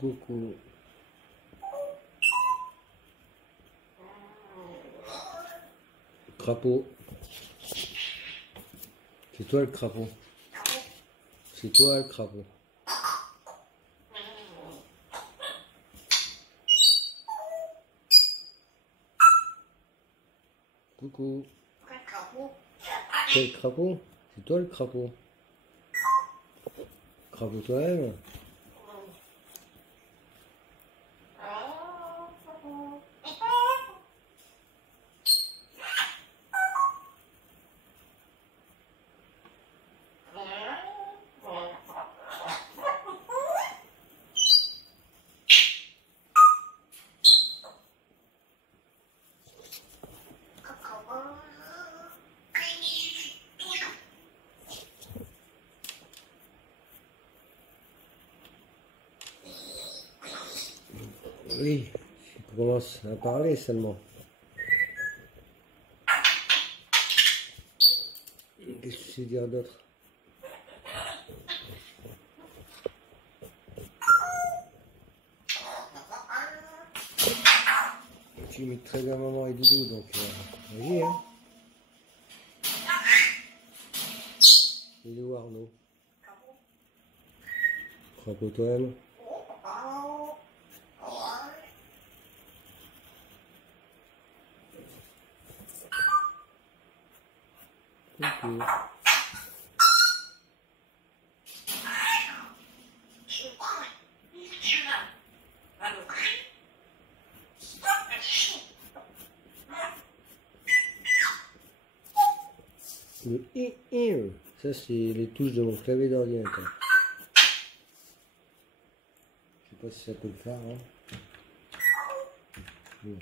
Coucou. Crapaud. C'est toi le crapaud. C'est toi le crapaud. Coucou. Quel crapaud? C'est toi le crapaud. Crapaud toi-même. Oui, tu commences à parler seulement. Qu'est-ce que tu sais dire d'autre? Tu imites très bien maman et doudou, donc vas-y hein. Doudou Arnaud. Crapaud toi-même. Coucou. Le i, ça c'est les touches de mon clavier d'ordinateur. Je sais pas si ça peut le faire. Hein. Bon.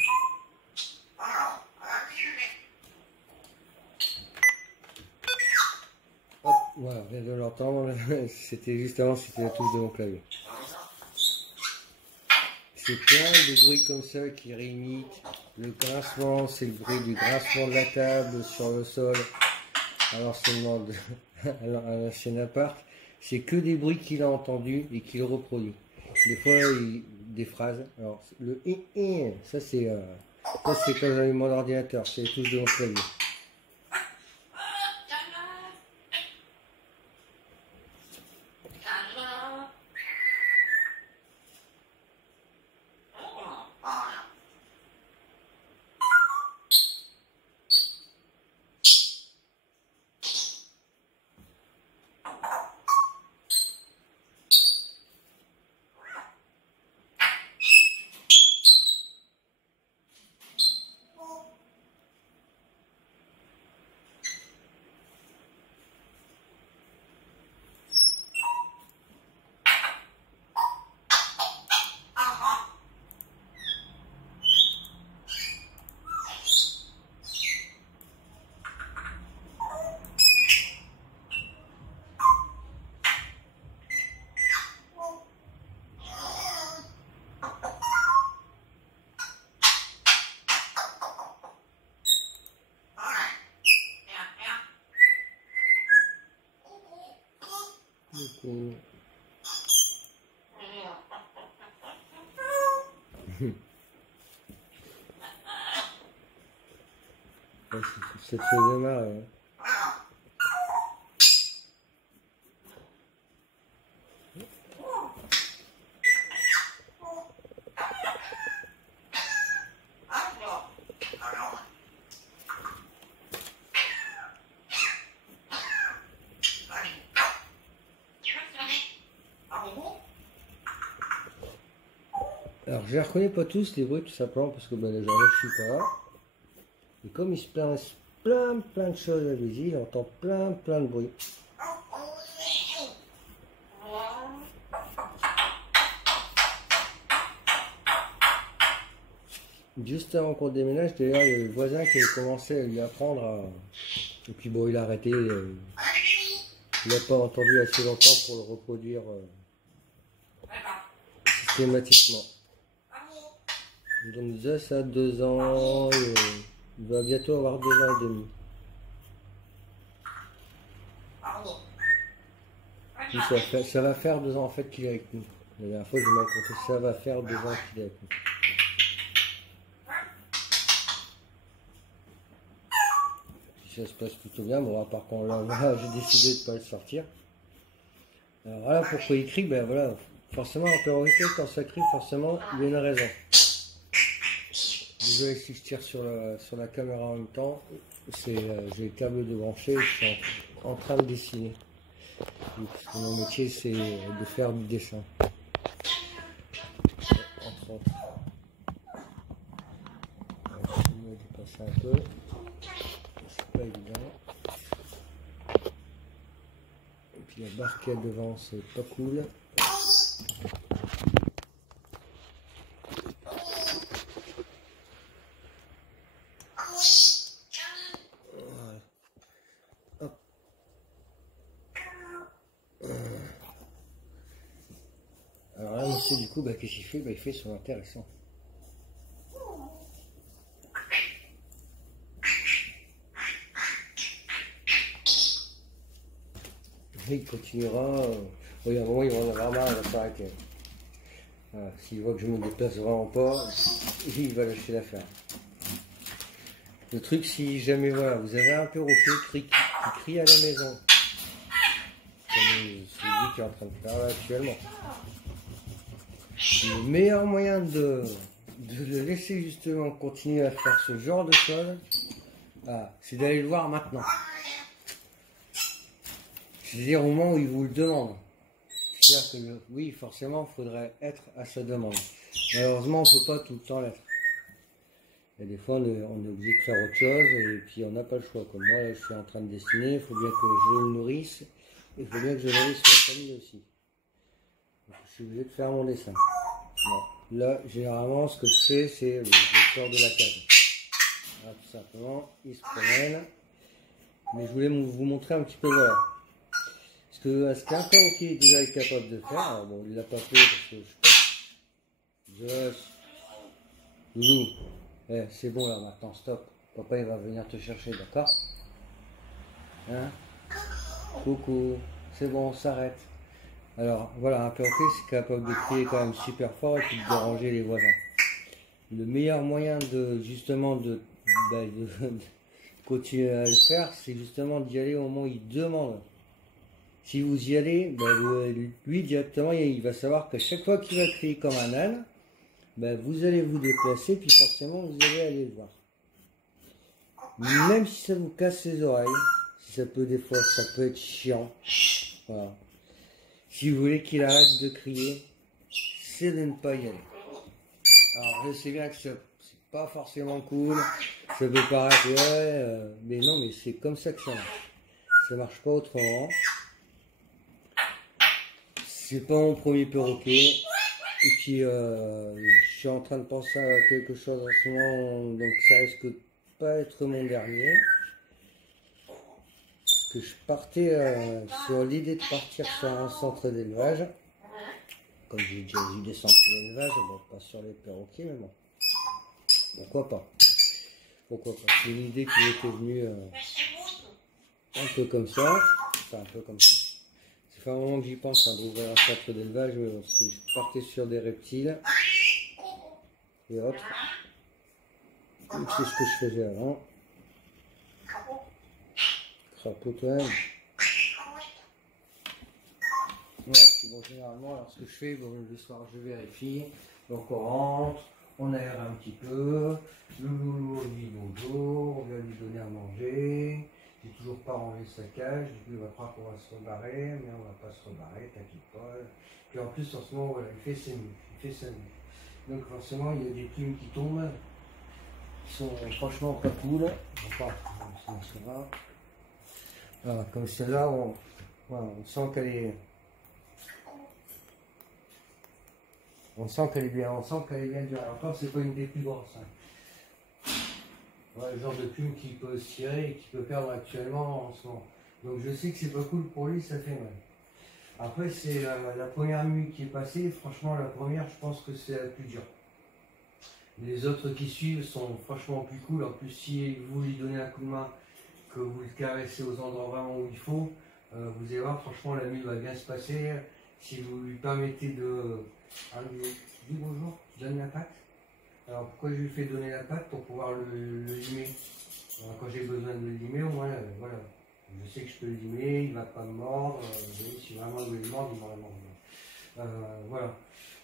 Hop, voilà, on vient de l'entendre. C'était juste avant, c'était la touche de mon clavier. C'est plein de bruits comme ça qui réimitent. Le grincement, c'est le bruit du grincement de la table sur le sol. Alors seulement à l'ancien appart, c'est que des bruits qu'il a entendus et qu'il reproduit. Des fois, des phrases. Alors le ça c'est quand j'allume mon ordinateur, c'est les touches de mon clavier. Ça te fait bien marrer. Hein. Alors je les reconnais pas tous les bruits tout simplement parce que ben, les gens là je suis pas là. Et comme il se passe plein de choses à Bézi, il entend plein de bruits. Juste avant qu'on déménage, d'ailleurs il y a le voisin qui a commencé à lui apprendre à... Et puis bon il a arrêté, il n'a pas entendu assez longtemps pour le reproduire systématiquement. Donc ça a 2 ans, il va bientôt avoir 2 ans et demi. Puis ça va faire 2 ans en fait qu'il est avec nous. La dernière fois, je me racontais ça va faire 2 ans qu'il est. Ça se passe plutôt bien, bon, à part quand là, j'ai décidé de ne pas le sortir. Alors voilà pourquoi il crie, ben voilà, forcément un perroquet quand ça crie, forcément il y a une raison. Désolé si je tire sur la caméra en même temps, j'ai le câble de branché et je suis en train de dessiner. Parce que mon métier c'est de faire du dessin. Entre autres. Je vais dépasser un peu. C'est pas évident. Et puis la barre qu'il y a devant, c'est pas cool. Voilà. Hop. Alors là, monsieur, du coup, bah, qu'est-ce qu'il fait? Bah, il fait son intéressant. Il continuera. Oui, à un moment, il va en avoir marre, il va s'arrêter. Voilà. S'il voit que je me déplace vraiment pas, il va lâcher l'affaire. Le truc, si jamais voilà, vous avez un perroquet qui crie à la maison, comme celui qui est en train de faire là actuellement, le meilleur moyen de le laisser justement continuer à faire ce genre de choses, c'est d'aller le voir maintenant. C'est-à-dire au moment où il vous le demande. C'est-à-dire que oui, forcément, il faudrait être à sa demande. Malheureusement, on ne peut pas tout le temps l'être. Et des fois, on est obligé de faire autre chose et puis on n'a pas le choix. Comme moi, là, je suis en train de dessiner, il faut bien que je le nourrisse. Et il faut bien que je nourrisse ma famille aussi. Donc, je suis obligé de faire mon dessin. Bon. Là, généralement, ce que je fais, c'est je sors de la cage. Là, tout simplement, il se promène. Mais je voulais vous montrer un petit peu, voilà. Ce qu'un perroquet est déjà capable de faire, alors bon, il l'a pas fait parce que je passe. Loulou, c'est bon là maintenant, stop. Papa il va venir te chercher, d'accord? Hein? Coucou, c'est bon, on s'arrête. Alors voilà, un perroquet c'est capable de crier quand même super fort et puis de déranger les voisins. Le meilleur moyen de justement de continuer à le faire, c'est justement d'y aller au moment où il demande. Si vous y allez, lui directement, il va savoir qu'à chaque fois qu'il va crier comme un âne, vous allez vous déplacer, puis forcément vous allez aller le voir. Même si ça vous casse les oreilles, si ça peut des fois, ça peut être chiant. Voilà. Si vous voulez qu'il arrête de crier, c'est de ne pas y aller. Alors je sais bien que c'est pas forcément cool, ça peut paraître mais non, mais c'est comme ça que ça marche. Ça marche pas autrement. C'est pas mon premier perroquet. Et puis, je suis en train de penser à quelque chose en ce moment, donc ça risque de pas être mon dernier. Que je partais sur l'idée de partir sur un centre d'élevage. Comme j'ai déjà vu des centres d'élevage, bon, pas sur les perroquets, mais bon. Pourquoi pas? Pourquoi pas? C'est une idée qui m'était venue un peu comme ça. Enfin, un peu comme ça. Ça fait un moment que j'y pense, d'ouvrir un centre d'élevage, mais bon, si je partais sur des reptiles et autres, c'est ce que je faisais avant. Crapaud quand même. Voilà, puis bon, généralement, alors ce que je fais, bon, le soir, je vérifie, donc on rentre, on aère un petit peu, le loulou dit bonjour, on vient lui donner à manger. J'ai toujours pas rangé sa cage, du coup il va croire qu'on va se rebarrer, mais on va pas se rebarrer, t'inquiète pas. Puis en plus en ce moment voilà, il fait ses nuits, il fait sa nuit. Donc forcément il y a des plumes qui tombent, qui sont franchement pas cool. Enfin, sinon ça va. Voilà, comme celle-là, voilà, on sent qu'elle est. On sent qu'elle est bien, durée. Encore c'est pas une des plus grosses. Hein. Ouais, le genre de plume qui peut se tirer et qui peut perdre actuellement en ce moment. Donc je sais que c'est pas cool pour lui, ça fait mal. Après c'est la première nuit qui est passée, franchement la première je pense que c'est la plus dure. Les autres qui suivent sont franchement plus cool, en plus si vous lui donnez un coup de main, que vous le caressez aux endroits vraiment où il faut, vous allez voir franchement la nuit va bien se passer, si vous lui permettez de... dis bonjour, tu donnes la patte. Alors pourquoi je lui fais donner la patte? Pour pouvoir le limer. Alors, quand j'ai besoin de le limer, au moins, voilà. Je sais que je peux le limer, il ne va pas me mordre. Si vraiment il veut le mordre, il va le mordre. Voilà.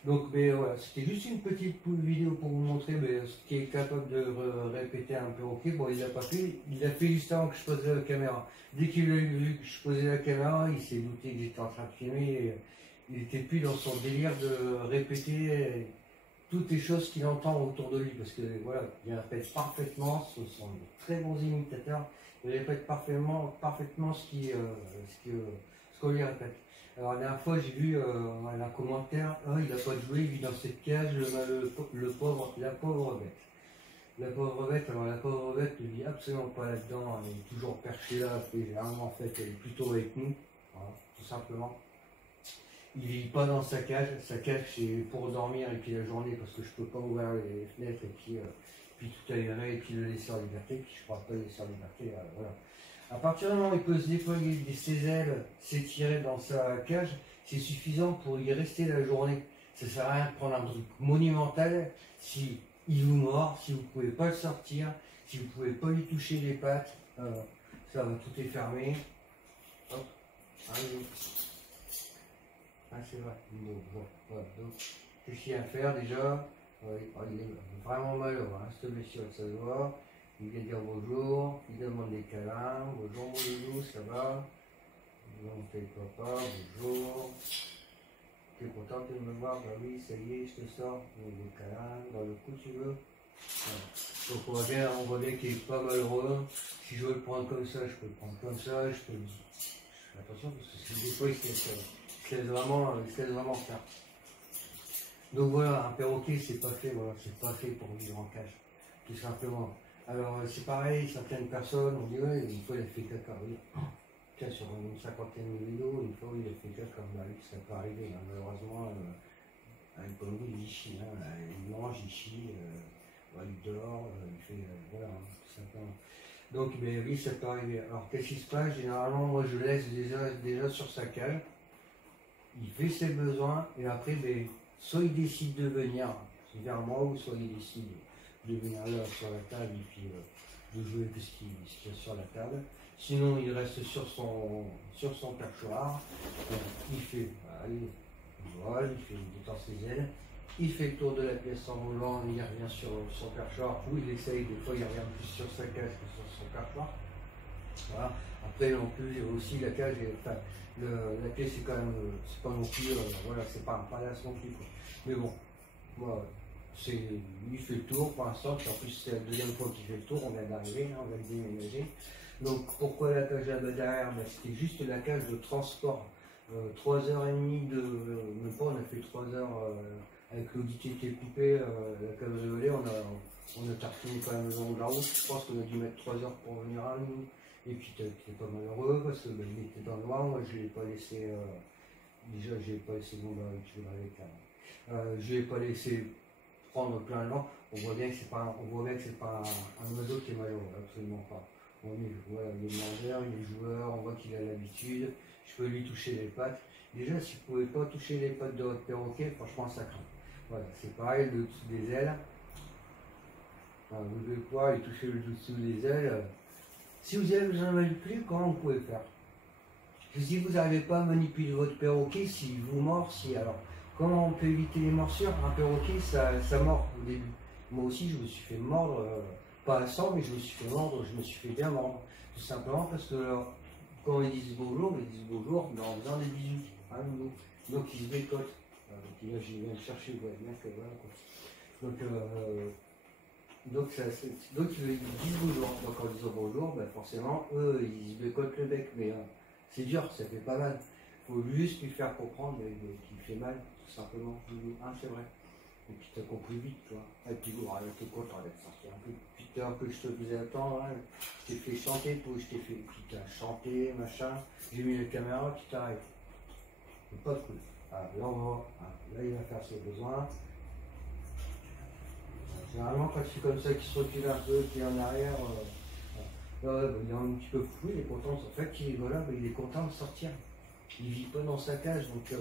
Donc, voilà, c'était juste une petite vidéo pour vous montrer ce qui est capable de répéter un perroquet. Bon, il l'a pas fait. Il l'a fait juste avant que je posais la caméra. Dès qu'il a vu que je posais la caméra, il s'est douté que j'étais en train de filmer. Et, il n'était plus dans son délire de répéter toutes les choses qu'il entend autour de lui. Parce que voilà, il répète parfaitement. Ce sont de très bons imitateurs. Il répète parfaitement ce qu'on lui répète. Alors la dernière fois j'ai vu un commentaire, il n'a pas joué, il vit dans cette cage, la pauvre bête. La pauvre bête, alors la pauvre bête ne vit absolument pas là-dedans, elle est toujours perchée là, et généralement en fait elle est plutôt avec nous, voilà, tout simplement. Il ne vit pas dans sa cage c'est pour dormir et puis la journée parce que je ne peux pas ouvrir les fenêtres et puis tout aérer et puis le laisser en liberté, puis je ne pourrais pas le laisser en liberté, voilà. À partir du moment où il peut se déployer ses ailes, s'étirer dans sa cage, c'est suffisant pour y rester la journée. Ça ne sert à rien de prendre un truc monumental si il vous mord, si vous ne pouvez pas le sortir, si vous ne pouvez pas lui toucher les pattes. Ça va, tout est fermé. Hop, allez. Ah, c'est vrai. Bon, voilà. Donc, qu'est-ce qu'il y a à faire déjà? Il est vraiment malheureux, hein, cette blessure, ça se voit. Il vient dire bonjour, il demande des câlins, bonjour mon loulou, ça va? Non, t'es papa, bonjour. T'es content de me voir? Bah oui, ça y est, je te sors. Des câlins, dans le cou tu veux? Voilà. Donc on voit bien qu'il est pas malheureux. Si je veux le prendre comme ça, je peux le prendre comme ça, je peux. Attention parce que des fois il se laisse vraiment faire. Donc voilà, un perroquet c'est pas fait, voilà, c'est pas fait pour vivre en cage, tout simplement. Alors c'est pareil, certaines personnes on dit ouais, une fois il a fait caca, oui. Tiens, sur une cinquantaine de vidéos, une fois il a fait caca, bah oui, ça peut arriver, hein. Malheureusement, avec Congo il chie, hein. Il mange, il chie, il dort, il fait, voilà, hein, tout simplement. Donc oui, ça peut arriver. Alors qu'est-ce qui se passe? Généralement, moi je laisse déjà sur sa cage, il fait ses besoins, et après, soit il décide de venir vers moi, ou soit il décide de venir là sur la table et puis de jouer avec ce qu'il y a sur la table. Sinon, il reste sur son perchoir. Il fait, voilà, il fait détend ses ailes. Il fait le tour de la pièce en roulant, il revient sur son perchoir, ou il essaye, des fois il revient plus sur sa cage que sur son perchoir. Voilà. Après, non plus, aussi la cage, enfin, la pièce c'est quand même, c'est pas non plus, voilà, c'est pas un palace non plus, quoi. Mais bon, moi, il fait le tour pour l'instant, puis en plus c'est la deuxième fois qu'il fait le tour, on vient d'arriver, hein, on va le déménager. Donc pourquoi la cage là-bas derrière? C'était juste la cage de transport. 3h30 même pas, on a fait 3 heures avec l'audité qui est coupé, la cage de volet, on a tartiné quand même le long de la route. Je pense qu'on a dû mettre 3 heures pour venir à nous. Et puis t'es pas malheureux parce que il était dans le noir, moi je l'ai pas laissé, déjà je l'ai pas laissé je l'ai pas laissé prendre plein de vent. On voit bien que c'est pas un oiseau qui est malheureux, absolument pas. Voilà, il est demandeur, il est joueur, on voit qu'il a l'habitude, je peux lui toucher les pattes. Déjà si vous pouvez pas toucher les pattes de votre perroquet, franchement ça craint. Voilà, c'est pareil, le dessous des ailes. Enfin, vous devez pouvoir lui toucher le dessous des ailes. Si vous n'en avez plus, comment vous pouvez faire? Si vous n'arrivez pas à manipuler votre perroquet, s'il vous mord, alors comment on peut éviter les morsures? Un perroquet, ça mord au début. Moi aussi, je me suis fait mordre, pas à 100, mais je me suis fait mordre, je me suis fait bien mordre. Tout simplement parce que quand ils disent bonjour, mais en faisant des bisous. Hein, donc ils se bécotent. Là, je viens de chercher, ouais, bien que voilà, quoi. Donc ils disent bonjour. Donc en disant bonjour, forcément, eux, ils se bécotent le bec. Mais c'est dur, ça fait pas mal. Il faut juste lui faire comprendre qu'il fait mal, tout simplement. Hein, c'est vrai. Et puis t'as compris vite, tu vois. Et puis bon, t'es content d'être sorti un peu. Puis que je te faisais attendre, hein, je t'ai fait chanter, puis t'as chanté, machin. J'ai mis la caméra, puis t'arrêtes. C'est pas cool. Ah, là, on va, là, il va faire ses besoins. Généralement, quand c'est comme ça, qu'il se recule un peu, qu'il est en arrière, il est un petit peu fou, il est content. En fait, il est content de sortir. il vit pas dans sa cage, donc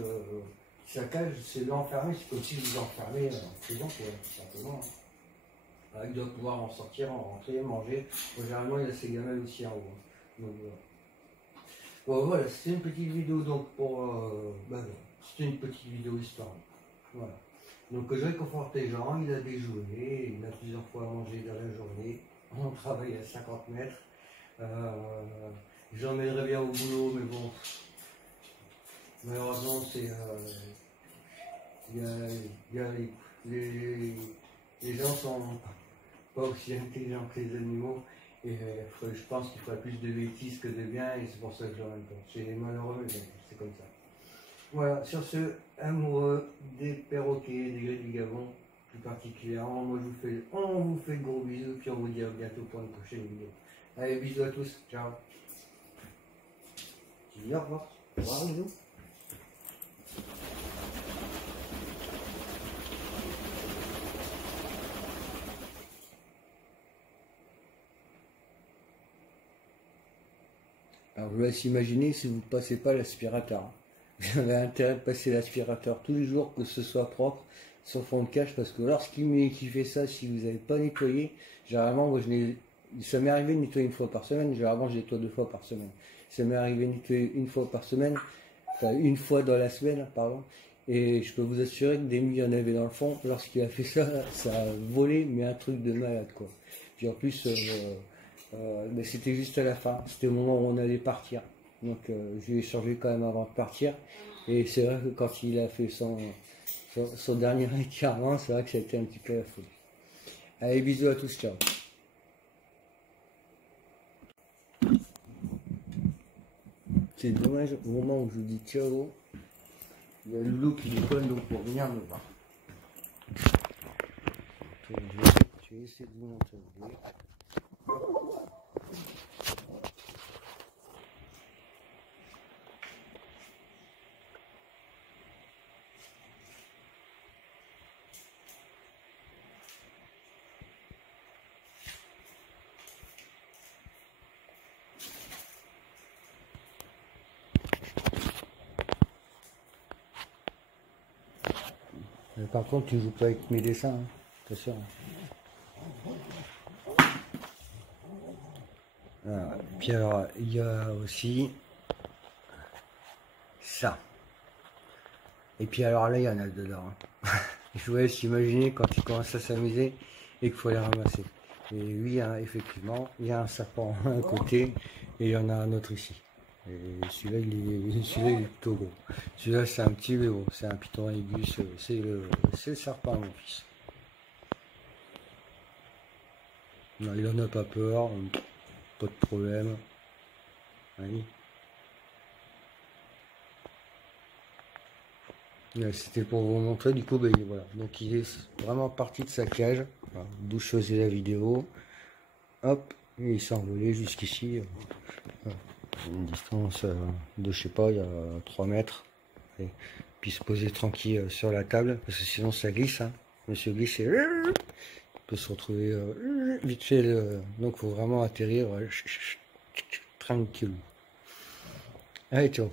sa cage, c'est l'enfermer, c'est comme si vous l'enfermez en prison, tout simplement. Il doit pouvoir en sortir, en rentrer, manger. Bon, généralement, il a ses gamelles aussi en haut. Donc, voilà. Bon, voilà, c'était une petite vidéo, donc pour... c'était une petite vidéo histoire. Voilà. Donc je réconforte les gens, il a déjeuné, il a plusieurs fois mangé dans la journée, on travaille à 50 mètres, j'emmènerais bien au boulot, mais bon, malheureusement c'est, les gens sont pas aussi intelligents que les animaux, et je pense qu'il ferait plus de bêtises que de bien, et c'est pour ça que je l'emmène pas. C'est malheureux, mais c'est comme ça. Voilà, sur ce, amoureux des perroquets, des grilles du Gabon, plus particulièrement, moi on vous fait de gros bisous, puis on vous dit à bientôt pour une prochaine vidéo. Allez, bisous à tous, ciao. Tu dis au revoir. Au revoir, bisous. Alors je vous laisse imaginer si vous ne passez pas l'aspirateur. Vous avez intérêt de passer l'aspirateur tous les jours, que ce soit propre, sur fond de cage, parce que lorsqu'il fait ça, si vous n'avez pas nettoyé, généralement, moi, ça m'est arrivé de nettoyer une fois par semaine, généralement je nettoie 2 fois par semaine. Ça m'est arrivé de nettoyer une fois par semaine, enfin une fois dans la semaine, pardon, et je peux vous assurer que des nuits, il y en avait dans le fond. Lorsqu'il a fait ça, ça a volé, mais un truc de malade, quoi. Puis en plus, mais c'était juste à la fin, c'était au moment où on allait partir. Donc je lui ai changé quand même avant de partir. Et c'est vrai que quand il a fait son dernier écartement, c'est vrai que ça a été un petit peu la folie. Allez, bisous à tous, ciao. C'est dommage, au moment où je vous dis ciao, il y a Loulou qui déconne donc pour venir me voir. Je vais essayer de vous montrer. Par contre, tu joues pas avec mes dessins, hein, attention. Voilà. Puis alors, il y a aussi ça. Et puis alors là, il y en a dedans. Hein. Je vous laisse imaginer quand il commence à s'amuser et qu'il faut les ramasser. Et oui, hein, effectivement, il y a un serpent à un côté et il y en a un autre ici. Et celui-là, il est plutôt gros. Celui-là, c'est un petit vélo, c'est un python aigus, c'est le serpent, mon fils. Non, il en a pas peur, pas de problème. Oui. C'était pour vous montrer, du coup, ben, voilà. Donc il est vraiment parti de sa cage, d'où je faisais la vidéo. Hop, et il s'est envolé jusqu'ici. Une distance de, je sais pas, il y a 3 mètres. Et puis se poser tranquille sur la table, parce que sinon ça glisse. Hein. Monsieur glisse et il peut se retrouver vite fait. Donc il faut vraiment atterrir tranquille. Allez, ciao.